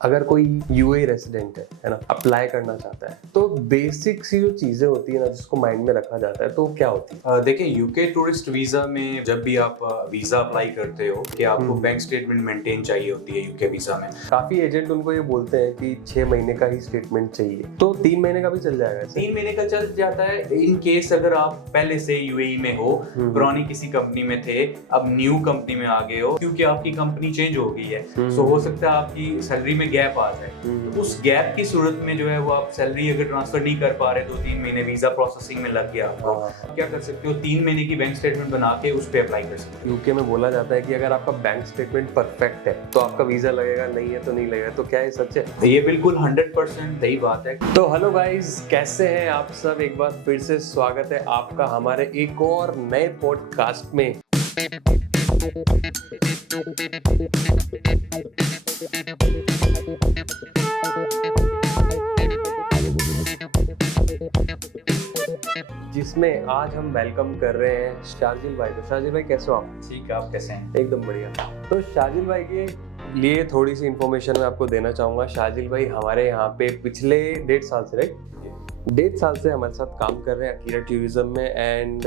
अगर कोई UAE resident है ना, अप्लाई करना चाहता है तो बेसिक सी जो चीजें होती है ना जिसको माइंड में रखा जाता है, तो क्या होती है? देखिए, यूके टूरिस्ट वीजा में जब भी आप वीजा अप्लाई करते हो कि आपको बैंक स्टेटमेंट मेंटेन चाहिए होती है यूके वीजा में। काफी एजेंट उनको ये बोलते हैं कि 6 महीने का ही स्टेटमेंट चाहिए, तो 3 महीने का भी चल जाएगा ऐसे? 3 महीने का चल जाता है इन केस अगर आप पहले से यूएई में हो, पुरानी किसी कंपनी में थे, अब न्यू कंपनी में आ गए हो क्योंकि आपकी कंपनी चेंज हो गई है, तो हो सकता है आपकी सैलरी में गैप आ जाए। तो उस गैप की सूरत में जो है वो आप सैलरी अगर ट्रांसफर नहीं कर पा रहे 2-3 महीने, वीजा प्रोसेसिंग में लग गया आपको, क्या कर सकते हो, 3 महीने की बैंक स्टेटमेंट बना के उस पे अप्लाई कर सकते हो। यूके में बोला जाता है कि अगर आपका बैंक स्टेटमेंट परफेक्ट है तो आपका वीजा लगेगा, नहीं है तो नहीं लगेगा, तो क्या ये सच है? ये बिल्कुल 100% सही बात है। तो हेलो गाइस, कैसे हैं आप सब? एक बार फिर से स्वागत है आपका हमारे एक और नए पॉडकास्ट में। जिसमें आज हम वेलकम कर रहे हैं शार्जिल भाई को। शार्जिल भाई कैसे हो आप? ठीक है, आप कैसे हैं? एकदम बढ़िया। तो शार्जिल भाई के लिए थोड़ी सी इन्फॉर्मेशन मैं आपको देना चाहूँगा। शार्जिल भाई हमारे यहाँ पे पिछले 1.5 साल से, राइट, 1.5 साल से हमारे साथ काम कर रहे हैं अकीरा टूरिज्म में, and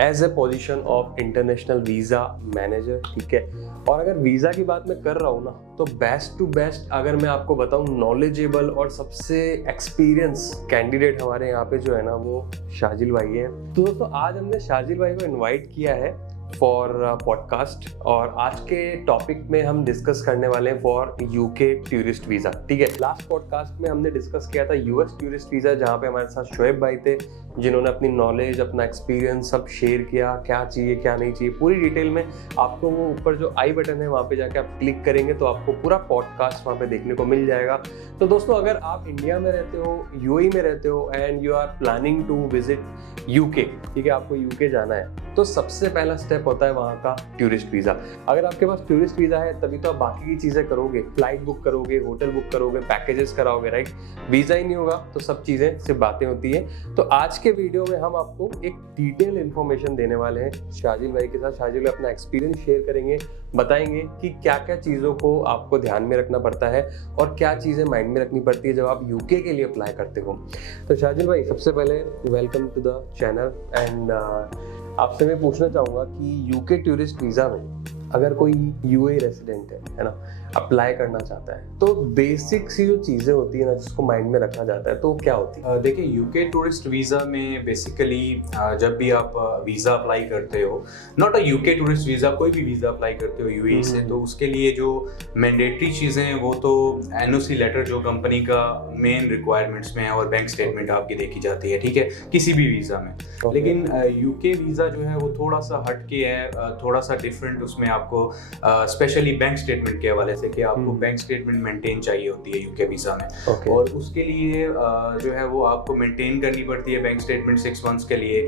as a position of international visa manager, ठीक है। और अगर वीज़ा की बात मैं कर रहा हूँ ना, तो बेस्ट टू बेस्ट अगर मैं आपको बताऊँ, नॉलेजेबल और सबसे एक्सपीरियंस कैंडिडेट हमारे यहाँ पे जो है ना, वो शार्जिल भाई है। तो दोस्तों, आज हमने शार्जिल भाई को इन्वाइट किया है फॉर पॉडकास्ट, और आज के टॉपिक में हम डिस्कस करने वाले हैं फॉर यूके टूरिस्ट वीज़ा, ठीक है। लास्ट पॉडकास्ट में हमने डिस्कस किया था यूएस टूरिस्ट वीज़ा, जहाँ पे हमारे साथ शोएब भाई थे, जिन्होंने अपनी नॉलेज, अपना एक्सपीरियंस सब शेयर किया, क्या चाहिए क्या नहीं चाहिए पूरी डिटेल में। आपको वो ऊपर जो आई बटन है वहाँ पे जाके आप क्लिक करेंगे तो आपको पूरा पॉडकास्ट वहाँ पे देखने को मिल जाएगा। तो दोस्तों, अगर आप इंडिया में रहते हो, यूएई में रहते हो, and you are planning to visit UK, ठीक है, आपको यूके जाना है, तो सबसे पहला स्टेप होता है वहाँ का टूरिस्ट वीज़ा। अगर आपके पास टूरिस्ट वीज़ा है तभी तो आप बाकी की चीज़ें करोगे, फ्लाइट बुक करोगे, होटल बुक करोगे, पैकेजेस कराओगे, राइट। वीज़ा ही नहीं होगा तो सब चीज़ें सिर्फ बातें होती हैं। तो आज के वीडियो में हम आपको एक डिटेल इन्फॉर्मेशन देने वाले हैं शार्जिल भाई के साथ। शार्जिल भाई अपना एक्सपीरियंस शेयर करेंगे, बताएंगे कि क्या क्या चीज़ों को आपको ध्यान में रखना पड़ता है और क्या चीज़ें माइंड में रखनी पड़ती है जब आप यूके के लिए अप्लाई करते हो। तो शार्जिल भाई, सबसे पहले welcome to the channel, and आपसे मैं पूछना चाहूँगा कि यूके टूरिस्ट वीज़ा में अगर कोई यूएई रेसिडेंट है ना, अप्लाई करना चाहता है, तो बेसिक सी जो चीज़ें होती है ना जिसको माइंड में रखा जाता है, तो क्या होती है? देखिए, यूके टूरिस्ट वीज़ा में बेसिकली जब भी आप वीज़ा अप्लाई करते हो, not a UK tourist visa, कोई भी वीज़ा अप्लाई करते हो यूएई से, तो उसके लिए जो मैंडेटरी चीज़ें हैं वो तो एनओसी लेटर जो कंपनी का मेन रिक्वायरमेंट्स में है, और बैंक स्टेटमेंट आपकी देखी जाती है, ठीक है, किसी भी वीज़ा में। लेकिन यूके वीज़ा जो है वो थोड़ा सा हटके है, थोड़ा सा डिफरेंट। उसमें आपको स्पेशली बैंक स्टेटमेंट के हवाले से कि आपको बैंक स्टेटमेंट मेंटेन चाहिए होती है यूके वीज़ा में, और उसके लिए जो है वो आपको मेंटेन करनी पड़ती है बैंक स्टेटमेंट 6 मंथ्स के लिए।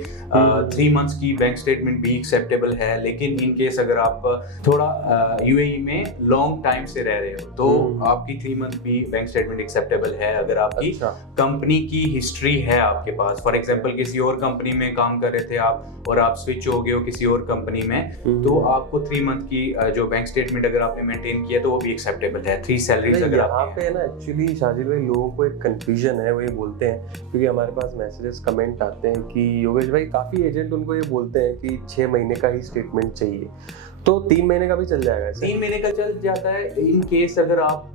3 मंथ्स की बैंक स्टेटमेंट भी एक्सेप्टेबल है, लेकिन इन केस अगर आप थोड़ा यूएई में लॉन्ग टाइम से रह रहे हो तो आपकी 3 मंथ भी बैंक स्टेटमेंट एक्सेप्टेबल है अगर आपकी कंपनी की हिस्ट्री है आपके पास। फॉर एग्जाम्पल, किसी और कंपनी में काम कर रहे थे आप और आप स्विच हो गए हो किसी और कंपनी में, तो आपको 3 मंथ की जो बैंक स्टेटमेंट अगर आपने मेंटेन किया तो वो भी एक्सेप्टेबल है। 3 सैलरीज अगर यहाँ पे ना, एक्चुअली शार्जिल भाई, लोगों को एक कंफ्यूजन है, वो ये बोलते हैं, क्योंकि हमारे पास मैसेजेस कमेंट आते हैं कि योगेश भाई, काफी एजेंट उनको ये बोलते हैं कि 6 महीने का ही स्टेटमेंट चाहिए, तो 3 महीने का भी चल जाएगा ऐसे? 3 महीने का चल जाता है इन केस अगर आप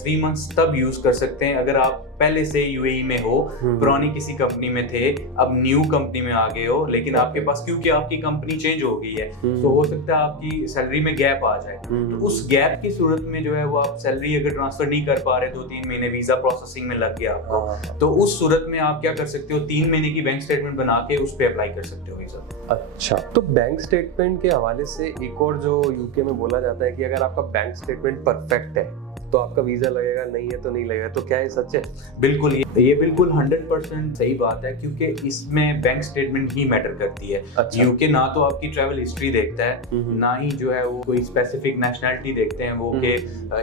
3 मंथ्स तब यूज कर सकते हैं अगर आप पहले से यूएई में हो, पुरानी किसी कंपनी में थे, अब न्यू कंपनी में आ गए हो, लेकिन आपके पास क्योंकि आपकी कंपनी चेंज हो गई है, तो हो सकता है आपकी सैलरी में गैप आ जाए। तो उस गैप की सूरत में जो है वो आप सैलरी अगर ट्रांसफर नहीं कर पा रहे 2-3 महीने, वीजा प्रोसेसिंग में लग गया आपको, तो उस सूरत में आप क्या कर सकते हो, 3 महीने की बैंक स्टेटमेंट बना के उस पे अप्लाई कर सकते हो वीजा। अच्छा, तो बैंक स्टेटमेंट के हवाले से एक और जो यूके में बोला जाता है कि अगर आपका बैंक स्टेटमेंट परफेक्ट है तो आपका वीजा लगेगा, नहीं है तो नहीं लगेगा, तो क्या ये सच है? बिल्कुल, ये बिल्कुल 100% सही बात है, क्योंकि इसमें बैंक स्टेटमेंट ही मैटर करती है। अच्छा। यूके ना तो आपकी ट्रैवल हिस्ट्री देखता है, ना ही जो है वो कोई स्पेसिफिक नेशनैलिटी देखते हैं वो कि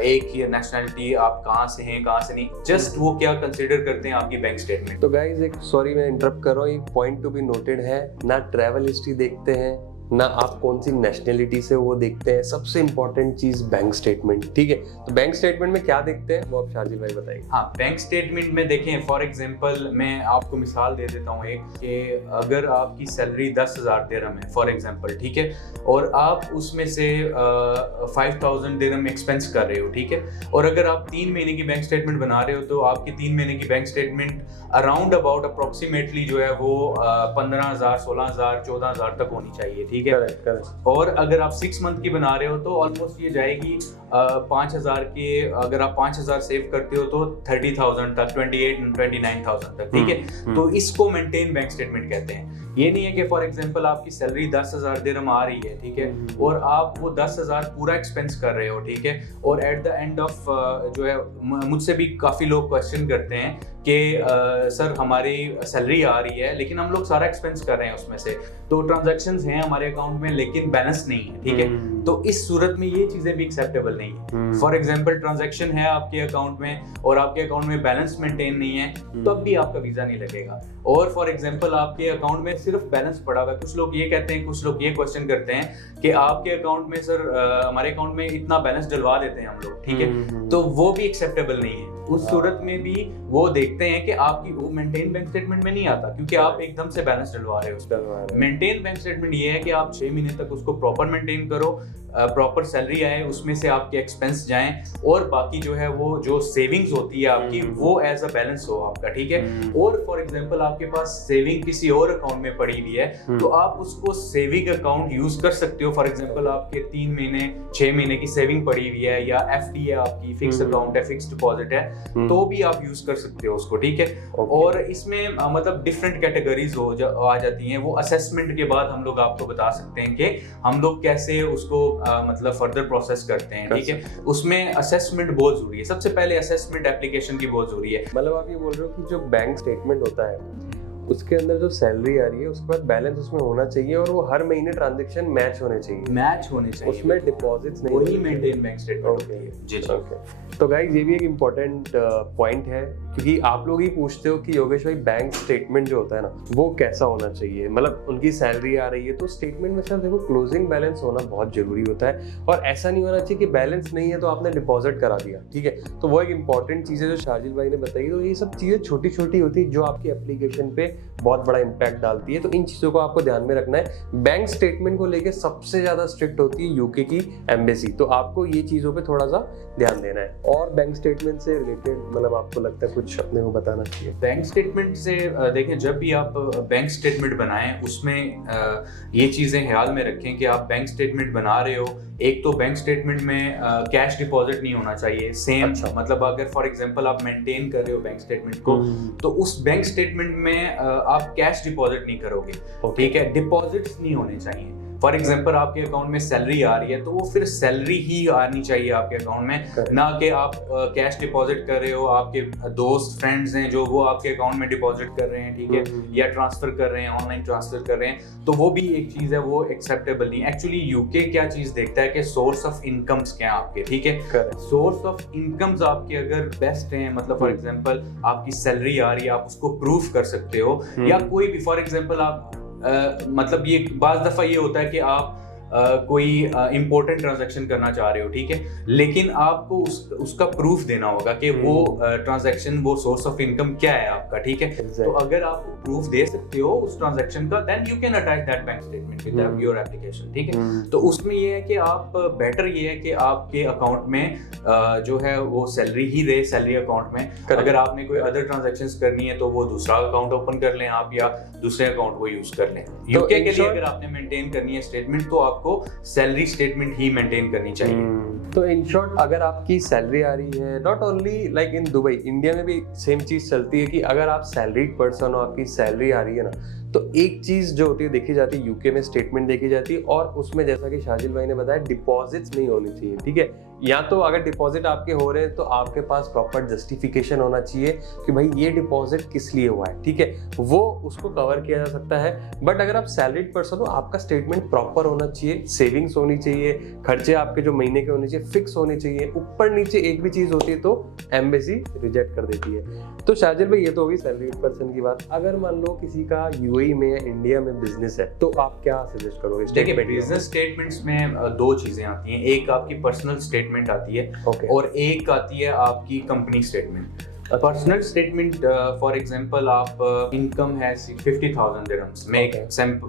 एक ही नेशनैलिटी आप कहाँ से हैं कहाँ से नहीं, जस्ट वो क्या कंसीडर करते हैं आपकी बैंक स्टेटमेंट। तो गाइज, एक सॉरी मैं इंटरप्ट कर रहा हूँ, एक पॉइंट टू बी नोटेड है, ना ट्रैवल हिस्ट्री देखते हैं, ना आप कौन सी नेशनलिटी से वो देखते हैं। सबसे इंपॉर्टेंट चीज बैंक स्टेटमेंट, ठीक है। तो बैंक स्टेटमेंट में क्या देखते हैं वो आप शार्जिल भाई बताइए। हाँ, बैंक स्टेटमेंट में देखें, फॉर एग्जांपल मैं आपको मिसाल दे देता हूँ एक, कि अगर आपकी सैलरी 10,000 दिरहम है फॉर एग्जांपल, ठीक है, और आप उसमें से 5,000 दिरहम एक्सपेंस कर रहे हो, ठीक है, और अगर आप 3 महीने की बैंक स्टेटमेंट बना रहे हो तो आपकी 3 महीने की bank statement around about approximately जो है वो 15,000, 16,000, 14,000 तक होनी चाहिए, ठीक है। करेक्ट। और अगर आप 6 मंथ की बना रहे हो तो ऑलमोस्ट ये जाएगी 5,000 के, अगर आप 5,000 सेव करते हो तो 30,000 तक, 29,000 तक, ठीक है। तो इसको मेंटेन बैंक स्टेटमेंट कहते हैं। ये नहीं है कि फॉर एग्जांपल आपकी सैलरी 10,000 दिरहम आ रही है, ठीक है, और आप वो 10,000 पूरा एक्सपेंस कर रहे हो, ठीक है, और एट द एंड ऑफ जो है, मुझसे भी काफ़ी लोग क्वेश्चन करते हैं कि सर हमारी सैलरी आ रही है लेकिन हम लोग सारा एक्सपेंस कर रहे हैं उसमें से, तो ट्रांजैक्शंस हैं हमारे अकाउंट में लेकिन बैलेंस नहीं है, ठीक है। तो इस सूरत में ये चीज़ें भी एक्सेप्टेबल नहीं है। फॉर एग्जांपल ट्रांजैक्शन है आपके अकाउंट में और आपके अकाउंट में बैलेंस मेंटेन नहीं है, तब भी आपका वीज़ा नहीं लगेगा। और फॉर एग्जांपल आपके अकाउंट में सिर्फ बैलेंस पड़ा हुआ है, कुछ लोग ये कहते हैं, कुछ लोग ये क्वेश्चन करते हैं कि आपके अकाउंट में सर हमारे अकाउंट में इतना बैलेंस डलवा देते हैं हम लोग, ठीक है, तो वो भी एक्सेप्टेबल नहीं है। उस सूरत में भी वो देखते हैं कि आपकी वो मेंटेन बैंक स्टेटमेंट में नहीं आता, क्योंकि आप एकदम से बैलेंस डलवा रहे हो उस पर। मेंटेन बैंक स्टेटमेंट ये है कि आप 6 महीने तक उसको प्रॉपर मेंटेन करो, प्रॉपर सैलरी आए, उसमें से आपके एक्सपेंस जाएं, और बाकी जो है वो जो सेविंग्स होती है आपकी वो एज अ बैलेंस हो आपका, ठीक है। और फॉर एग्जांपल आपके पास सेविंग किसी और अकाउंट में पड़ी हुई है तो आप उसको सेविंग अकाउंट यूज कर सकते हो। फॉर एग्जांपल आपके 3 महीने 6 महीने की सेविंग पड़ी हुई है, या एफडी है आपकी, फिक्स अकाउंट है, फिक्स डिपॉजिट है, तो भी आप यूज कर सकते हो उसको, ठीक है। और इसमें मतलब डिफरेंट कैटेगरीज आ जाती हैं। वो असेसमेंट के बाद हम लोग आपको बता सकते हैं कि हम लोग कैसे उसको मतलब फर्दर प्रोसेस करते हैं, ठीक है। उसमें असेसमेंट बहुत जरूरी है। सबसे पहले असेसमेंट एप्लीकेशन की बहुत जरूरी है। मतलब आप ये बोल रहे हो कि जो बैंक स्टेटमेंट होता है उसके अंदर जो सैलरी आ रही है उसके बाद बैलेंस उसमें होना चाहिए, और वो हर महीने ट्रांजैक्शन मैच होने चाहिए, उसमें डिपॉजिट्स नहीं, वही मेंटेन बैंक स्टेटमेंट होती है। जी जी। तो गाइस ये भी एक इम्पोर्टेंट पॉइंट है, क्योंकि आप लोग ही पूछते हो कि योगेश भाई बैंक स्टेटमेंट जो होता है ना वो कैसा होना चाहिए। मतलब उनकी सैलरी आ रही है तो स्टेटमेंट में सर देखो क्लोजिंग बैलेंस होना बहुत जरूरी होता है, और ऐसा नहीं होना चाहिए कि बैलेंस नहीं है तो आपने डिपॉजिट करा दिया, ठीक है। तो वो एक इंपॉर्टेंट चीज़ है जो शार्जिल भाई ने बताई। तो ये सब चीज़ें छोटी छोटी होती है जो आपकी एप्लीकेशन पे बहुत बड़ा इंपैक्ट डालती है, तो इन चीज़ों को आपको ध्यान में रखना है। बैंक स्टेटमेंट को लेकर सबसे ज़्यादा स्ट्रिक्ट होती है यूके की एम्बेसी, तो आपको ये चीज़ों पे थोड़ा सा ध्यान देना है। और बैंक स्टेटमेंट से रिलेटेड मतलब आपको लगता है कुछ अपने को बताना चाहिए? बैंक स्टेटमेंट से देखें, जब भी आप बैंक स्टेटमेंट बनाएं उसमें ये चीज़ें ख्याल में रखें कि आप बैंक स्टेटमेंट बना रहे हो, एक तो बैंक स्टेटमेंट में कैश डिपॉजिट नहीं होना चाहिए सेम। अच्छा। मतलब अगर फॉर एग्जांपल आप मेंटेन कर रहे हो बैंक स्टेटमेंट को, तो उस बैंक स्टेटमेंट में आप कैश डिपॉजिट नहीं करोगे, ठीक है। डिपॉजिट्स नहीं होने चाहिए। फॉर एग्जांपल आपके अकाउंट में सैलरी आ रही है तो वो फिर सैलरी ही आनी चाहिए आपके अकाउंट में, ना कि आप कैश डिपॉजिट कर रहे हो, आपके दोस्त फ्रेंड्स हैं जो वो आपके अकाउंट में डिपॉजिट कर रहे हैं, ठीक है, या ट्रांसफर कर रहे हैं, ऑनलाइन ट्रांसफर कर रहे हैं, तो वो भी एक चीज़ है, वो एक्सेप्टेबल नहीं। एक्चुअली यूके क्या चीज़ देखता है कि सोर्स ऑफ इनकम्स क्या है आपके, ठीक है। सोर्स ऑफ इनकम्स आपके अगर बेस्ट हैं, मतलब फॉर एग्जांपल आपकी सैलरी आ रही है, आप उसको प्रूफ कर सकते हो, या कोई भी फॉर एग्जांपल आप मतलब ये बाज़ दफ़ा ये होता है कि आप कोई इंपॉर्टेंट ट्रांजैक्शन करना चाह रहे हो, ठीक है, लेकिन आपको उसका प्रूफ देना होगा कि वो ट्रांजैक्शन, वो सोर्स ऑफ इनकम क्या है आपका, ठीक है। तो अगर आप प्रूफ दे सकते हो उस ट्रांजैक्शन का, then you can attach that bank statement with your application, ठीक है। तो उसमें ये है कि आप बेटर ये है कि आपके अकाउंट में जो है वो सैलरी ही रहे, सैलरी अकाउंट में। अगर आपने कोई अदर ट्रांजैक्शंस करनी है तो वो दूसरा अकाउंट ओपन कर लें आप, या दूसरे अकाउंट को यूज कर लें। यूके के लिए अगर आपने मेंटेन करनी है स्टेटमेंट तो आपको सैलरी स्टेटमेंट ही मेंटेन करनी चाहिए। तो इन शॉर्ट अगर आपकी सैलरी आ रही है, not only like in Dubai, India में भी सेम चीज चलती है कि अगर आप सैलरीड पर्सन हो, आपकी सैलरी आ रही है ना, तो एक चीज जो होती है देखी जाती है यूके में, स्टेटमेंट देखी जाती है, और उसमें जैसा कि शार्जिल भाई ने बताया डिपॉजिट्स नहीं होनी चाहिए, ठीक है। या तो अगर डिपॉजिट आपके हो रहे हैं तो आपके पास प्रॉपर जस्टिफिकेशन होना चाहिए कि भाई ये डिपॉजिट किस लिए हुआ है, ठीक है, वो उसको कवर किया जा सकता है। बट अगर आप सैलरीड पर्सन हो, आपका स्टेटमेंट प्रॉपर होना चाहिए, सेविंग्स होनी चाहिए, खर्चे आपके जो महीने के होने चाहिए फिक्स होने चाहिए, ऊपर नीचे एक भी चीज होती है तो एम्बेसी रिजेक्ट कर देती है। तो शाजिल भाई ये तो होगी सैलरीड पर्सन की बात। अगर मान लो किसी का यूएई में या इंडिया में बिजनेस है तो आप क्या सजेस्ट करोगे? देखिए, बिजनेस स्टेटमेंट्स में दो चीजें आती हैं, एक आपकी पर्सनल स्टेटमेंट आती है और एक आती है आपकी company statement. Personal statement for example आप इनकम है 50,000 दिरहम्स, मैं एक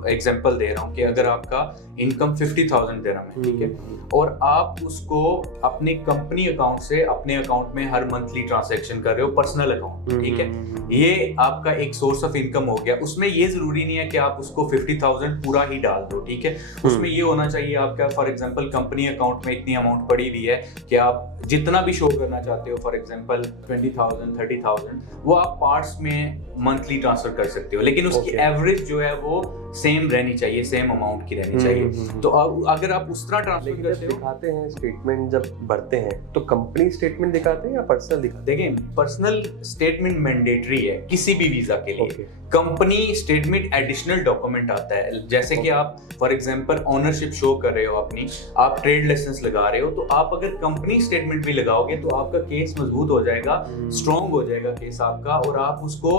एग्जांपल दे रहा हूँ कि अगर आपका इनकम 50,000 दिरहम है, ठीक है, और आप उसको अपने कंपनी अकाउंट से अपने अकाउंट में हर मंथली ट्रांजैक्शन कर रहे हो, पर्सनल अकाउंट, ठीक है, ये आपका एक सोर्स ऑफ इनकम हो गया। उसमें ये जरूरी नहीं है कि आप उसको 50,000 पूरा ही डाल दो, ठीक है, उसमें ये होना चाहिए आपका फॉर एग्जांपल कंपनी अकाउंट में इतनी अमाउंट पड़ी हुई है कि आप जितना भी शो करना चाहते हो, फॉर एग्जांपल 20,000 30,000, वो आप पार्ट्स में मंथली ट्रांसफर कर सकते हो, लेकिन उसकी एवरेज जो है वो सेम रहनी चाहिए, सेम अमाउंट की रहनी चाहिए। तो अगर आप उस तरह ट्रांसफर करते हो, दिखाते हैं स्टेटमेंट जब भरते हैं तो कंपनी स्टेटमेंट दिखाते हैं या पर्सनल दिखाते हैं? देखिए, पर्सनल स्टेटमेंट मैंडेटरी है किसी भी वीजा के लिए। कंपनी स्टेटमेंट एडिशनल डॉक्यूमेंट आता है, जैसे कि आप फॉर एग्जांपल ओनरशिप शो कर रहे हो अपनी, आप ट्रेड लाइसेंस लगा रहे हो, तो आप अगर कंपनी स्टेटमेंट भी लगाओगे तो आपका केस मजबूत हो जाएगा, स्ट्रॉन्ग हो जाएगा केस आपका, और आप उसको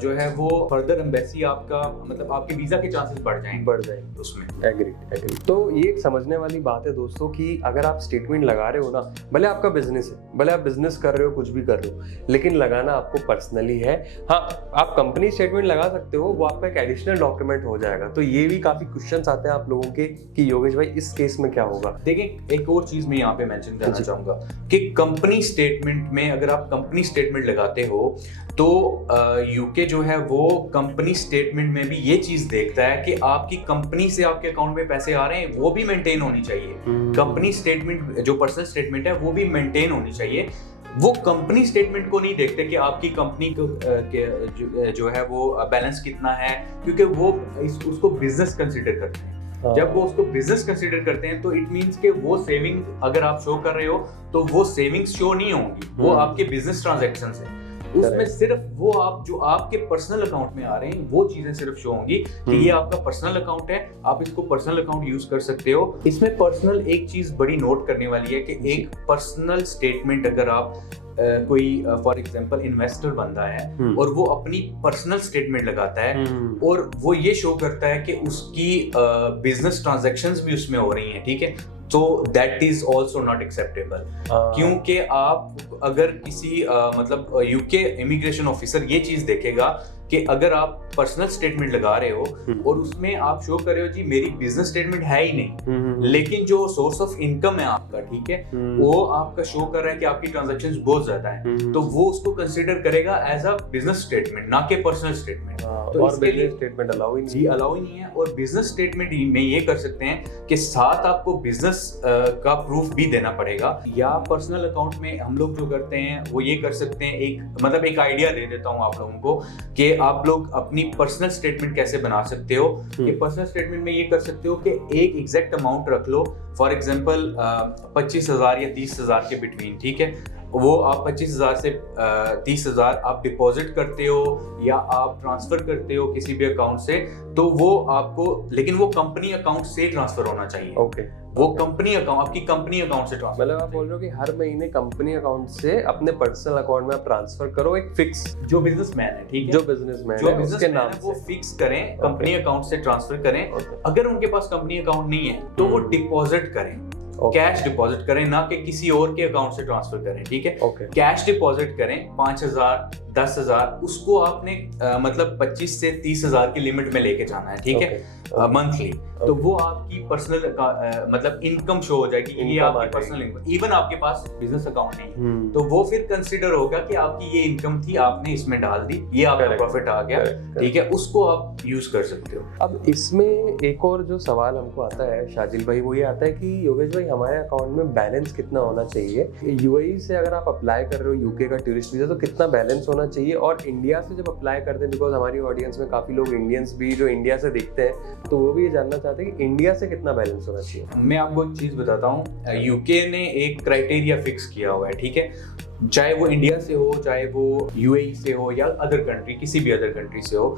जो है वो फर्दर एम्बेसी आपका मतलब आपके वीजा के चांसेस बढ़ जाएंगे उसमें। एग्री। तो ये एक समझने वाली बात है दोस्तों कि अगर आप स्टेटमेंट लगा रहे हो ना, भले आपका बिजनेस है, भले आप बिजनेस कर रहे हो, कुछ भी कर रहे हो, लेकिन लगाना आपको पर्सनली है। हाँ, आप कंपनी स्टेटमेंट लगा सकते हो, वो आपका एक एडिशनल डॉक्यूमेंट हो जाएगा। तो ये भी काफी क्वेश्चंस आते हैं आप लोगों के कि योगेश भाई इस केस में क्या होगा। देखिए, एक और चीज मैं यहाँ पे मेंशन करना चाहूंगा कि कंपनी स्टेटमेंट में अगर आप कंपनी स्टेटमेंट लगाते हो तो यूके जो है वो कंपनी स्टेटमेंट में भी ये चीज देखता है कि आपकी कंपनी से आपके अकाउंट में पैसे आ रहे हैं, वो भी मेंटेन होनी चाहिए। कंपनी स्टेटमेंट जो पर्सनल स्टेटमेंट है वो भी मेंटेन होनी चाहिए। वो कंपनी स्टेटमेंट को नहीं देखते कि आपकी कंपनी को जो है वो बैलेंस कितना है, क्योंकि वो उसको बिजनेस कंसीडर करते हैं। जब वो उसको बिजनेस कंसीडर करते हैं तो इट मींस कि वो सेविंग अगर आप शो कर रहे हो तो वो सेविंग्स शो नहीं होंगी, वो आपके बिजनेस ट्रांजैक्शंस हैं। उसमें सिर्फ वो आप जो आपके पर्सनल अकाउंट में आ रहे हैं वो चीजें सिर्फ शो होंगी कि ये आपका पर्सनल अकाउंट है, आप इसको पर्सनल अकाउंट यूज कर सकते हो। इसमें पर्सनल एक चीज बड़ी नोट करने वाली है कि एक पर्सनल स्टेटमेंट अगर आप कोई फॉर एग्जांपल इन्वेस्टर बंदा है और वो अपनी पर्सनल स्टेटमेंट लगाता है और वो ये शो करता है कि उसकी बिजनेस ट्रांजैक्शंस भी उसमें हो रही हैं, ठीक है, तो that is also not acceptable. क्योंकि आप अगर किसी मतलब यूके इमिग्रेशन ऑफिसर ये चीज देखेगा कि अगर आप पर्सनल स्टेटमेंट लगा रहे हो और उसमें आप शो कर रहे हो जी मेरी बिजनेस स्टेटमेंट है ही नहीं, लेकिन जो सोर्स ऑफ इनकम है आपका, ठीक है, वो आपका शो कर रहा है कि आपकी ट्रांजैक्शंस बहुत ज्यादा है, तो वो उसको कंसीडर करेगा एज अ बिजनेस स्टेटमेंट, ना कि पर्सनल स्टेटमेंट। तो और बिजनेस स्टेटमेंट अलाउ ही नहीं है। और बिजनेस स्टेटमेंट में ये कर सकते हैं कि साथ आपको बिजनेस का प्रूफ भी देना पड़ेगा। या पर्सनल अकाउंट में हम लोग जो करते हैं वो ये कर सकते हैं, एक आइडिया दे देता हूँ आप लोगों को कि आप लोग अपनी पर्सनल स्टेटमेंट कैसे बना सकते हो। कि पर्सनल स्टेटमेंट में ये कर सकते हो कि एक एग्जैक्ट अमाउंट रख लो, फॉर एग्जांपल 25,000 या 30,000 के बिटवीन, ठीक है, वो आप 25,000 से 30,000 आप डिपॉजिट करते हो या आप ट्रांसफर करते हो किसी भी अकाउंट से, तो वो आपको, लेकिन वो कंपनी अकाउंट से ट्रांसफर होना चाहिए। वो कंपनी अकाउंट आपकी कंपनी अकाउंट से ट्रांसफर, मतलब आप बोल रहे हो कि हर महीने कंपनी अकाउंट से अपने पर्सनल अकाउंट में आप ट्रांसफर करो एक फिक्स, जो बिजनेसमैन है, ठीक है, जो बिजनेसमैन है उसके नाम वो फिक्स करें, कंपनी अकाउंट से ट्रांसफर करें। अगर उनके पास कंपनी अकाउंट नहीं है तो वो डिपॉजिट करें, कैश डिपॉजिट करें, ना कि किसी और के अकाउंट से ट्रांसफर करें, ठीक है। कैश डिपॉजिट करें 5,000 10,000, उसको आपने मतलब 25 से 30,000 की लिमिट में लेके जाना है, ठीक है, मंथली। तो वो आपकी पर्सनल मतलब इनकम शो हो जाएगी, ये आपकी पर्सनल इनकम। इवन आपके पास बिजनेस अकाउंट नहीं तो वो फिर कंसीडर होगा कि आपकी ये इनकम थी, आपने इसमें डाल दी, ये आपका प्रॉफिट आ गया, ठीक है, उसको आप यूज कर सकते हो। अब इसमें एक और जो सवाल हमको आता है शाजिल भाई, वो ये आता है कि योगेश भाई हमारे अकाउंट में बैलेंस कितना होना चाहिए? यूएई से अगर आप अप्लाई कर रहे हो यूके का टूरिस्ट वीजा तो कितना बैलेंस होना चाहिए, और इंडिया से जब अप्लाई करते हैं, बिकॉज हमारी ऑडियंस में काफ़ी लोग इंडियंस भी जो इंडिया से देखते हैं, तो वो भी ये जानना चाहते हैं कि इंडिया से कितना बैलेंस होना चाहिए। मैं आपको एक चीज़ बताता हूँ, यूके ने एक क्राइटेरिया फिक्स किया हुआ है, ठीक है, चाहे वो इंडिया से हो, चाहे वो यूएई से हो या अदर कंट्री, किसी भी अदर कंट्री से हो,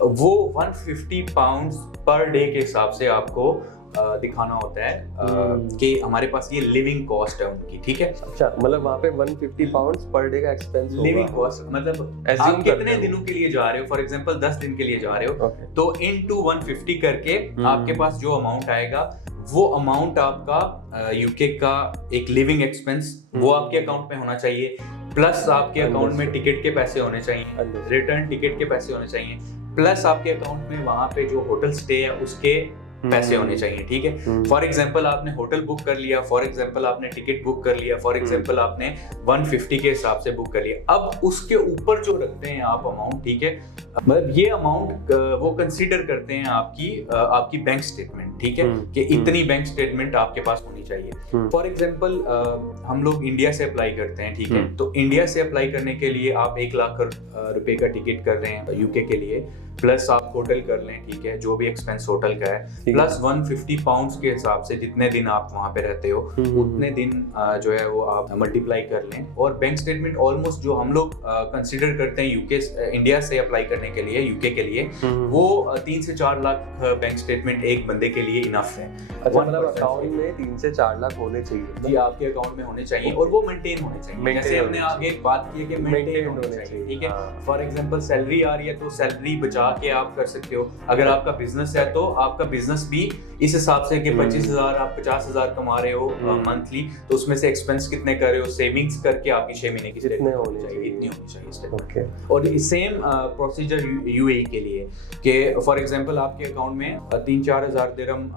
वो 150 पाउंड्स पर डे के हिसाब से आपको दिखाना होता है कि हमारे पास ये लिविंग कॉस्ट है उनकी, ठीक है। अच्छा, मतलब वहाँ पे 150 पाउंड्स पर डे का एक्सपेंस होगा। लिविंग कॉस्ट मतलब आप कितने दिनों के लिए जा रहे हो, फॉर एग्जांपल 10 दिन के लिए जा रहे हो, तो इनटू 150 करके आपके पास जो अमाउंट आएगा, वो अमाउंट आपका यूके का एक लिविंग एक्सपेंस वो आपके अकाउंट में होना चाहिए, प्लस आपके अकाउंट में टिकट के पैसे होने चाहिए, रिटर्न टिकट के पैसे होने चाहिए, प्लस आपके अकाउंट में वहां पे जो होटल स्टे है उसके पैसे होने चाहिए, ठीक है। फॉर एग्जांपल आपने होटल बुक कर लिया, फॉर एग्जांपल आपने टिकट बुक कर लिया, फॉर एग्जांपल आपने 150 के हिसाब से बुक कर लिया। अब उसके ऊपर जो रखते हैं आप अमाउंट, ठीक है, मतलब ये अमाउंट वो कंसीडर करते हैं आपकी बैंक स्टेटमेंट, ठीक है, कि इतनी बैंक स्टेटमेंट आपके पास होनी चाहिए। फॉर एग्जांपल हम लोग इंडिया से अप्लाई करते हैं, ठीक है, तो इंडिया से अप्लाई करने के लिए आप 1 लाख रुपए का टिकट कर रहे हैं यूके के लिए, प्लस आप होटल कर लें, ठीक है, जो भी एक्सपेंस होटल का है, प्लस 150 पाउंड्स के हिसाब से जितने दिन आप वहां पे रहते हो उतने दिन जो है वो आप मल्टीप्लाई कर लें। और बैंक स्टेटमेंट ऑलमोस्ट जो हम लोग कंसीडर करते हैं यूके इंडिया से अप्लाई करने के लिए, यूके के लिए, वो 3 से 4 लाख बैंक स्टेटमेंट एक बंदे के लिए इनफ है। अच्छा, मतलब अकाउंट में 3 से 4 लाख होने चाहिए जी, आपके अकाउंट में होने चाहिए, और वो मेंटेन होने चाहिए। जैसे हमने आगे एक बात की है कि मेंटेन होने चाहिए, ठीक है। फॉर एग्जांपल सैलरी आ रही है तो सैलरी बचा के आप कर सकते हो। अगर आपका बिजनेस है तो आपका बिजनेस भी इस हिसाब से कि 25,000 आप 50,000 कमा रहे हो मंथली, तो उसमें से एक्सपेंस कितने कर रहे हो, सेविंग्स करके आपकी 6 महीने की कितने होने चाहिए, इतनी होनी चाहिए स्टेटमेंट। और सेम प्रोसीजर यूएई के लिए कि फॉर एग्जांपल आपके अकाउंट में 3-4 हज़ार दिरहम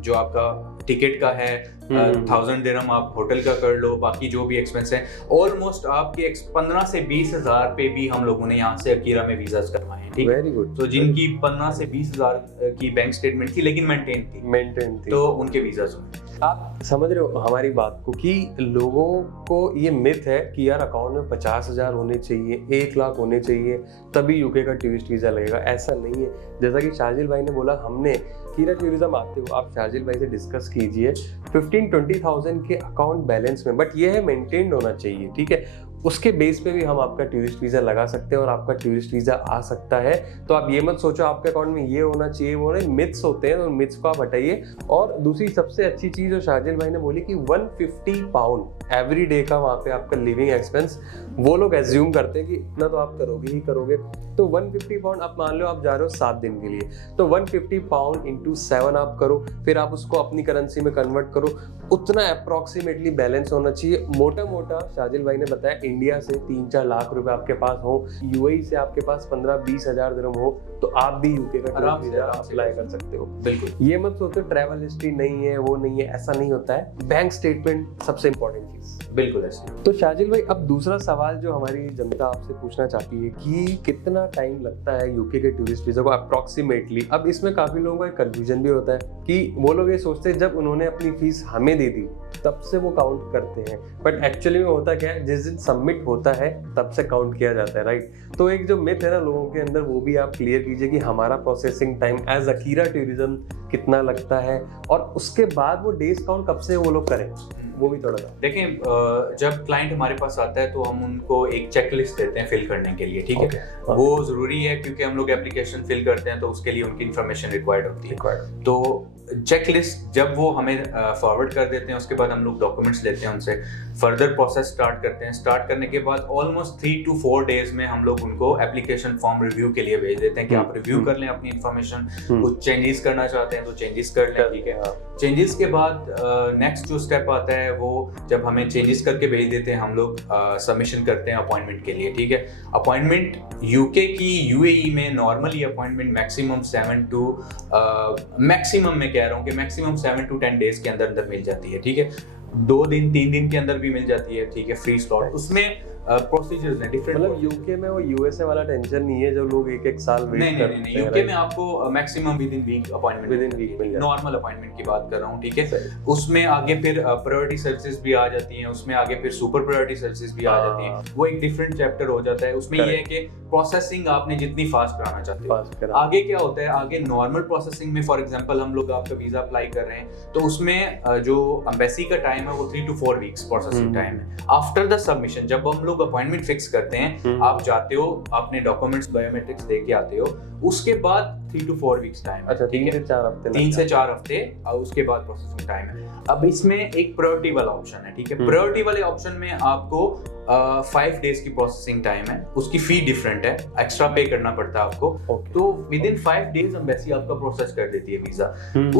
जो आपका टिकट का है, 1000 दिरहम आप होटल का कर लो, बाकी जो भी एक्सपेंस है ऑलमोस्ट आपके 15 से 20 हज़ार पे भी हम लोगों ने यहाँ से अकीरा में वीजास करवाए हैं, ठीक है। Very good. तो जिनकी 15 से 20 हज़ार की बैंक स्टेटमेंट थी लेकिन मेंटेन थी, तो उनके वीजास हुए। आप समझ रहे हो हमारी बात को कि लोगों को ये मिथ है कि यार अकाउंट में 50,000 होने चाहिए, 1 लाख होने चाहिए, तभी यूके का टूरिस्ट वीज़ा लगेगा। ऐसा नहीं है। जैसा कि शार्जिल भाई ने बोला, हमने कीरा टूरिज्म आते हो, आप शार्जिल भाई से डिस्कस कीजिए 15-20,000 के अकाउंट बैलेंस में, बट ये है मेंटेन्ड होना चाहिए, ठीक है। उसके बेस पे भी हम आपका टूरिस्ट वीज़ा लगा सकते हैं और आपका टूरिस्ट वीज़ा आ सकता है। तो आप ये मत सोचो आपके अकाउंट में ये होना चाहिए, वो नहीं, मिथ्स होते हैं, तो मिथ्स को आप हटाइए। और दूसरी सबसे अच्छी चीज़ जो शार्जिल भाई ने बोली कि 150 पाउंड एवरी डे का वहाँ पे आपका लिविंग एक्सपेंस, वो लोग एज्यूम करते हैं कि इतना तो आप करोगे ही करोगे। तो 150 पाउंड आप मान लो आप जा रहे हो 7 दिन के लिए, तो 150 पाउंड इंटू 7 आप करो, फिर आप उसको अपनी करेंसी में कन्वर्ट करो, उतना अप्रॉक्सीमेटली बैलेंस होना चाहिए। मोटा मोटा शार्जिल भाई ने बताया इंडिया से 3-4 लाख रुपए आपके पास हो, यूएई से आपके पास 15-20 हज़ार दिरहम हो, तो आप भी यूके का आराम से अप्लाई कर सकते हो। बिल्कुल, ये मत सोचो ट्रैवल हिस्ट्री नहीं है, वो नहीं है, ऐसा नहीं होता है। बैंक स्टेटमेंट सबसे इंपॉर्टेंट चीज। बिल्कुल ऐसे। तो शार्जिल भाई, अब दूसरा सवाल जो हमारी जनता आपसे पूछना चाहती है कि कितना टाइम लगता है यूके के टूरिस्ट वीजा को अप्रॉक्सीमेटली। अब इसमें काफी लोगों का एक कंफ्यूजन भी होता है कि वो लोग ये सोचते हैं जब उन्होंने अपनी फीस हमें दे दी तब से वो काउंट करते हैं, बट एक्चुअली में होता क्या है, जिस दिन सबमिट होता है तब से काउंट किया जाता है, राइट। तो एक जो मिथ है ना लोगों के अंदर, वो भी आप क्लियर कीजिए कि हमारा processing time as Akira Tourism कितना लगता है, और उसके बाद वो डेज काउंट कब से वो लोग करें, वो भी थोड़ा सा देखें। जब क्लाइंट हमारे पास आता है तो हम उनको एक चेकलिस्ट देते हैं फिल करने के लिए, ठीक है। वो जरूरी है क्योंकि हम लोग एप्लीकेशन फिल करते हैं तो उसके लिए उनकी इन्फॉर्मेशन रिक्वायर्ड होती है। तो चेकलिस्ट जब वो हमें फॉरवर्ड कर देते हैं, उसके बाद हम लोग डॉक्यूमेंट्स लेते हैं उनसे, फर्दर प्रोसेस स्टार्ट करते हैं। स्टार्ट करने के बाद ऑलमोस्ट 3 to 4 डेज में हम लोग उनको एप्लीकेशन फॉर्म रिव्यू के लिए भेज देते हैं कि आप रिव्यू कर लें अपनी इन्फॉर्मेशन, कुछ चेंजेस करना चाहते हैं तो चेंजेस कर लें, ठीक है। चेंजेस के बाद नेक्स्ट जो स्टेप आता है वो जब हमें चेंजेस करके भेज देते हैं, हम लोग सबमिशन करते हैं अपॉइंटमेंट के लिए, ठीक है। अपॉइंटमेंट यूके की यूएई में normally appointment maximum 7 to maximum में कह रहा हूँ कि मैक्सिमम 7 to 10 डेज के अंदर अंदर मिल जाती है, ठीक है। 2 दिन 3 दिन के अंदर भी मिल जाती है, ठीक है, फ्री स्लॉट। उसमें प्रोसीजर्स हैं डिफरेंट। मतलब यूके में वो यूएसए वाला टेंशन नहीं है जो लोग एक एक साल वेट नहीं करते नहीं नहीं, हैं, यूके में आपको maximum within week appointment, within week मिल जाता नॉर्मल अपॉइंटमेंट की बात कर रहा हूँ, ठीक है। सही। उसमें आगे फिर प्रायोरिटी सर्विसेज भी आ जाती हैं, उसमें आगे फिर सुपर प्रायोरिटी सर्विसेज भी आ जाती हाँ। हैं, वो एक डिफरेंट चैप्टर हो जाता है। उसमें ये है कि प्रोसेसिंग आपने जितनी फास्ट कराना चाहते हो। पास करा। आगे क्या होता है, आगे नॉर्मल प्रोसेसिंग में फॉर एग्जांपल हम लोग आपका वीजा अप्लाई कर रहे हैं तो उसमें जो एम्बेसी का टाइम है वो 3 to 4 वीक्स प्रोसेसिंग टाइम है। आफ्टर द सबमिशन जब हम लोग अपॉइंटमेंट फिक्स करते हैं, आप जाते हो अपने डॉक्यूमेंट्स बायोमेट्रिक्स लेके आते हो, उसके बाद 3 to 4 वीक्स टाइम। अच्छा, ठीक 3 है, से 4 हफ्ते 3 से 4 हफ्ते और उसके बाद प्रोसेसिंग टाइम है। अब इसमें एक प्रायोरिटी वाला ऑप्शन है, ठीक है। प्रायोरिटी वाले ऑप्शन में आपको 5 डेज की प्रोसेसिंग टाइम है, उसकी फी डिफरेंट है, एक्स्ट्रा पे करना पड़ता है आपको। तो विद इन 5 डेज एम्बेसी आपका प्रोसेस कर देती है वीजा।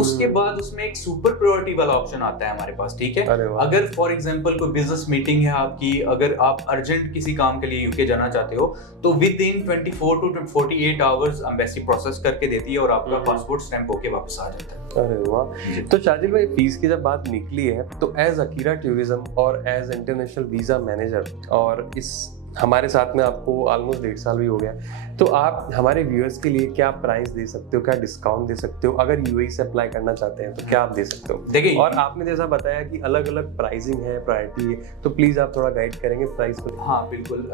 उसके बाद उसमें एक सुपर प्रायोरिटी वाला ऑप्शन आता है हमारे पास, ठीक है। अगर फॉर एग्जांपल कोई बिजनेस मीटिंग है आपकी, अगर आप अर्जेंट किसी काम के लिए यूके जाना चाहते हो तो with in 24 to 48 hours embassy process करके देती है और आपका पासपोर्ट स्टैंप होके वापस आ जाता है। अरे वाह। तो शाजिल भाई, फीस की जब बात निकली है तो एज अकीरा टूरिज्म और एज इंटरनेशनल वीजा मैनेजर, और इस हमारे साथ में आपको ऑलमोस्ट 1.5 साल भी हो गया, तो आप हमारे व्यूअर्स के लिए क्या प्राइस दे सकते हो, क्या डिस्काउंट दे सकते हो? अगर यूएई से अप्लाई करना चाहते हैं तो क्या आप दे सकते हो? देखिए, और आपने जैसा बताया कि अलग अलग प्राइसिंग है, प्रायोरिटी है, तो प्लीज आप थोड़ा गाइड करेंगे प्राइस को? हाँ बिल्कुल।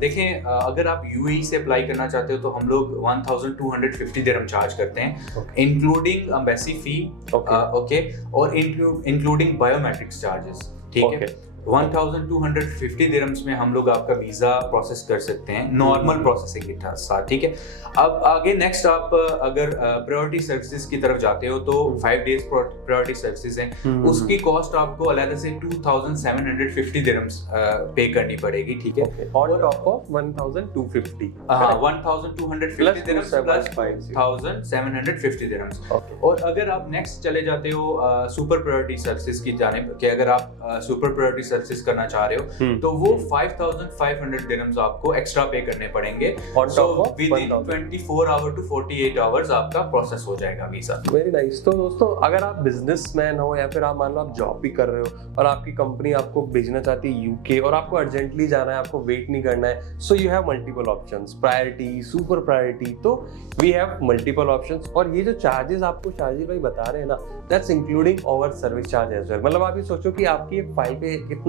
देखें, अगर आप यूएई से अप्लाई करना चाहते हो तो हम लोग 1250 दिरहम चार्ज करते हैं, इंक्लूडिंग एम्बेसी फी, ओके, और इंक्लूडिंग बायोमेट्रिक्स चार्जेस, ठीक है। 1250 दिरहम्स में हम लोग आपका वीजा प्रोसेस कर सकते हैं नॉर्मल प्रोसेसिंग के साथ, ठीक है। अब आगे नेक्स्ट आप अगर प्रायोरिटी सर्विसेज की तरफ जाते हो तो 5 डेज प्रायोरिटी सर्विसेज हैं, उसकी कॉस्ट आपको अलग से 2750 दिरहम्स पे करनी पड़ेगी, ठीक है। ऑन टॉप ऑफ 1250, हाँ, 1250 दिरहम्स प्लस 5750 दिरहम्स। और अगर आप नेक्स्ट चले जाते हो सुपर प्रायोरिटी सर्विसेज की जानिब, कि अगर आप सुपर प्रायोरिटी सर्विसेज करना चाह रहे हो तो वो 5500 दिरहम्स आपको एक्स्ट्रा पे करने पड़ेंगे। So within 24 hour to 48 hours आपका प्रोसेस हो जाएगा वीजा। Very nice. तो दोस्तों, अगर आप बिजनेसमैन हो या फिर आप मान लो आप जॉब भी कर रहे हो और आपकी कंपनी आपको भेजना चाहती है यूके और आपको अर्जेंटली जाना है, आपको वेट नहीं करना है, so you have multiple options, priority, super priority, तो वी हैव मल्टीपल ऑप्शंस। और ये जो चार्जेस आपको शाजिल भाई बता रहे हैं ना, that's including over service charge as well. मतलब आप ये सोचो कि आपकी एक फाइल पे कितनी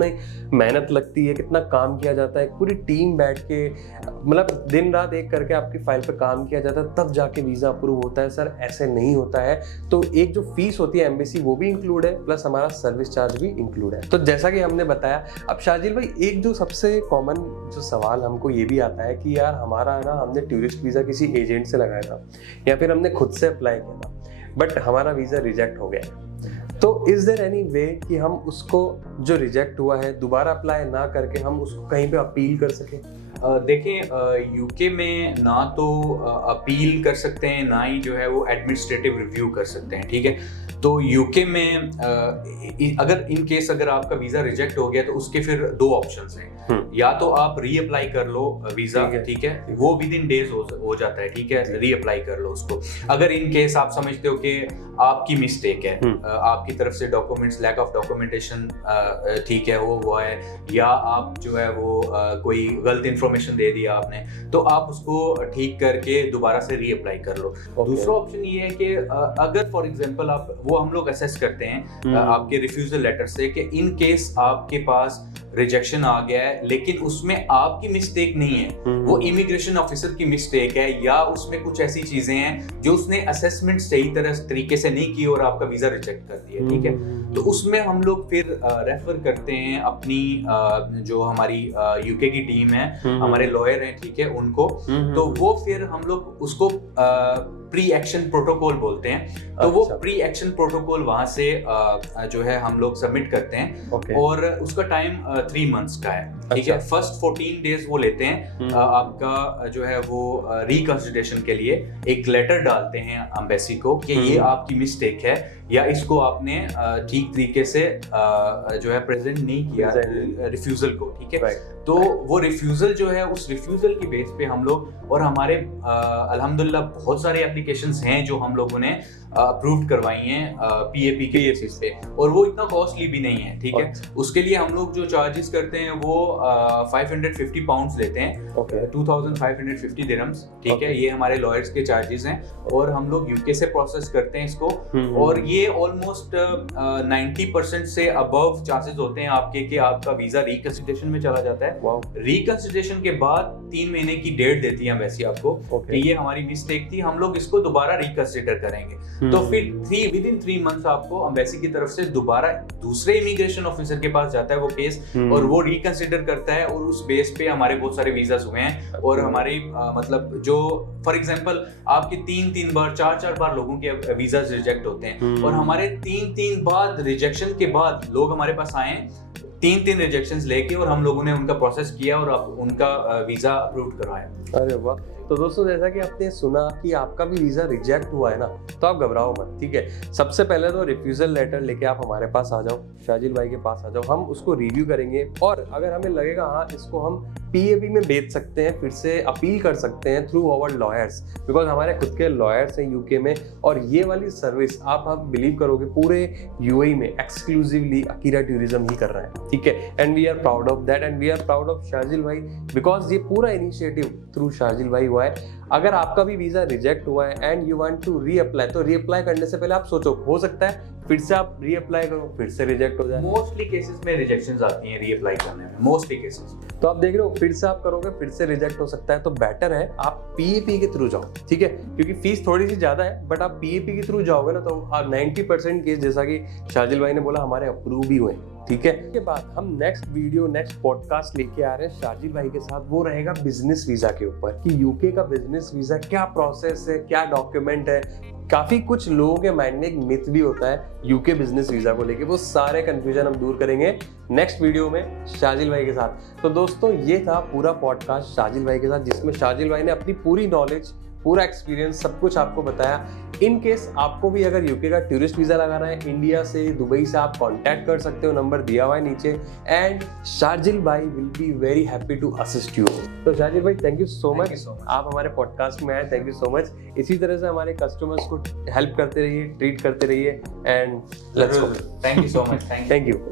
मेहनत लगती है, कितना काम किया जाता है, पूरी टीम बैठ के, मतलब दिन रात एक करके आपकी फाइल पे काम किया जाता है, तब जाके वीजा अप्रूव होता है। सर, ऐसे नहीं होता है। तो एक जो फीस होती है एम्बेसी, वो भी इंक्लूड है, प्लस हमारा सर्विस चार्ज भी इंक्लूड है। तो जैसा कि हमने बताया, अब शाजिल भाई, एक जो सबसे कॉमन जो सवाल हमको ये भी आता है कि यार हमारा ना, हमने टूरिस्ट वीजा किसी एजेंट से लगाया था या फिर हमने खुद से अप्लाई किया था, बट हमारा वीजा रिजेक्ट हो गया। तो इज देयर एनी वे कि हम उसको जो रिजेक्ट हुआ है दोबारा अप्लाई ना करके हम उसको कहीं पे अपील कर सकें? देखें, यूके में ना तो अपील कर सकते हैं, ना ही जो है वो एडमिनिस्ट्रेटिव रिव्यू कर सकते हैं, ठीक है। तो यूके में अगर इन केस अगर आपका वीजा रिजेक्ट हो गया तो उसके फिर 2 ऑप्शंस हैं। या तो आप री अप्लाई कर लो वीजा, ठीक है, वो विद इन डेज हो जाता है, ठीक है, री अप्लाई कर लो उसको। अगर इन केस आप समझते हो कि आपकी मिस्टेक है, आपकी तरफ से डॉक्यूमेंट्स, लैक ऑफ डॉक्यूमेंटेशन, ठीक है, वो हुआ है, या आप जो है वो कोई गलत इंफॉर्मेशन दे दिया आपने, तो आप उसको ठीक करके दोबारा से री अप्लाई कर लो। दूसरा ऑप्शन ये है कि अगर फॉर एग्जांपल आप, वो हम लोग असेस करते हैं आपके रिफ्यूजल लेटर से कि इन केस आपके पास रिजेक्शन आ गया है लेकिन उसमें आपकी मिस्टेक नहीं है, वो इमिग्रेशन ऑफिसर की मिस्टेक है, या उसमें कुछ ऐसी चीजें हैं जो उसने असेसमेंट सही तरीके से नहीं की और आपका वीजा रिजेक्ट कर दिया, ठीक है। तो उसमें हम लोग फिर रेफर करते हैं अपनी जो हमारी यूके की टीम है, हमारे लॉयर हैं, ठीक है, उनको। तो वो फिर हम लोग उसको प्री एक्शन प्रोटोकॉल बोलते हैं। तो वो प्री एक्शन प्रोटोकॉल वहां से जो है हम लोग सबमिट करते हैं, और उसका टाइम 3 मंथ्स का है, ठीक है। फर्स्ट 14 डेज वो लेते हैं आपका जो है वो रिकंसिडरेशन के लिए एक लेटर डालते हैं एम्बेसी को कि ये आपकी मिस्टेक है, या इसको आपने ठीक तरीके से जो है प्रेजेंट नहीं किया रिफ्यूजल को, ठीक है। तो वो रिफ्यूजल जो है, उस रिफ्यूजल की बेस पे हम लोग, और हमारे अल्हम्दुलिल्लाह बहुत सारे एप्लीकेशंस हैं जो हम लोगों ने अप्रूव्ड करवाई हैं PAP के बेसिस पे, और वो इतना कॉस्टली भी नहीं है, ठीक है। उसके लिए हम लोग जो चार्जेस करते हैं वो 550 पाउंड्स लेते हैं, 2550 दिरहम्स, ठीक है। ये हमारे लॉयर्स के चार्जेस हैं, और हम लोग यूके से प्रोसेस करते हैं इसको, और ये ऑलमोस्ट 90% से अबव चांसेस होते हैं आपके कि आपका वीजा रिकंसिडरेशन में चला जाता है। रिकंसिडरेशन के बाद 3 महीने की डेट देती है वैसे आपको कि ये हमारी मिस्टेक थी, हम लोग इसको दोबारा रिकंसिडर करेंगे। तो फिर विद इन 3 मंथ्स आपको एम्बेसी की तरफ से दोबारा दूसरे इमिग्रेशन ऑफिसर के पास जाता है वो केस, और वो रिकंसिडर करता है, और उस बेस पे हमारे बहुत सारे वीजास हुए हैं। और हमारे मतलब जो फॉर एग्जांपल आपके 3 बार 4 बार लोगों के वीजास रिजेक्ट होते हैं, और हमारे 3 बाद रिजेक्शन के बाद लोग हमारे पास आए 3 रिजेक्शंस लेके, और हम लोगों ने उनका प्रोसेस किया और उनका वीजा अप्रूव करवाया। अरे वाह। तो दोस्तों, जैसा कि आपने सुना कि आपका भी वीज़ा रिजेक्ट हुआ है ना, तो आप घबराओ मत, ठीक है। सबसे पहले तो रिफ्यूजल लेटर लेके आप हमारे पास आ जाओ, शाजिल भाई के पास आ जाओ, हम उसको रिव्यू करेंगे, और अगर हमें लगेगा हाँ इसको हम PAP में भेज सकते हैं, फिर से अपील कर सकते हैं थ्रू आवर लॉयर्स, बिकॉज हमारे खुद के लॉयर्स हैं यूके में, और ये वाली सर्विस आप बिलीव करोगे पूरे UAE में एक्सक्लूसिवली अकीरा टूरिज्म ही कर रहा है, ठीक है। And we are proud of that, and we are proud of Shazil भाई, बिकॉज ये पूरा इनिशिएटिव थ्रू शाजिल भाई हुआ है। अगर आपका भी वीजा रिजेक्ट हुआ है and you want to reapply, तो रीअप्लाई करने से पहले आप सोचो, हो सकता है फिर से आप रीअप्लाई करो, फिर से रिजेक्ट हो जाए। मोस्टली केसेस में रिजेक्शंस आती हैं रीअप्लाई करने में, मोस्टली केसेस। तो आप देख रहे हो, फिर से आप करोगे, फिर से रिजेक्ट हो सकता है, तो बेटर है आप PAP के थ्रू जाओ, ठीक है, क्योंकि फीस थोड़ी सी ज्यादा है, बट आप PAP के थ्रू जाओगे ना, तो 90% केस, जैसा कि शाजिल भाई ने बोला, हमारे अप्रूव भी हुए, ठीक है। इसके बाद हम नेक्स्ट वीडियो, नेक्स्ट पॉडकास्ट लेके आ रहे हैं शाजिल भाई के साथ, वो रहेगा बिजनेस वीजा के ऊपर, कि यूके का बिजनेस वीजा क्या प्रोसेस है, क्या डॉक्यूमेंट है। काफी कुछ लोगों के माइंड में एक मिथ भी होता है यूके बिजनेस वीजा को लेके, वो सारे कंफ्यूजन हम दूर करेंगे नेक्स्ट वीडियो में शाजिल भाई के साथ। तो दोस्तों, ये था पूरा पॉडकास्ट शाजिल भाई के साथ, जिसमें शाजिल भाई ने अपनी पूरी नॉलेज, पूरा एक्सपीरियंस, सब कुछ आपको बताया। इन केस आपको भी अगर यूके का टूरिस्ट वीजा लगाना है इंडिया से, दुबई से, आप कांटेक्ट कर सकते हो, नंबर दिया हुआ है नीचे, एंड शाजिल भाई will be very happy to assist you. तो शाजिल भाई, थैंक यू सो मच, आप हमारे पॉडकास्ट में आए, थैंक यू सो मच। इसी तरह से हमारे कस्टमर्स को हेल्प करते रहिए, ट्रीट करते रहिए, and let's go. Thank you so much, thank you.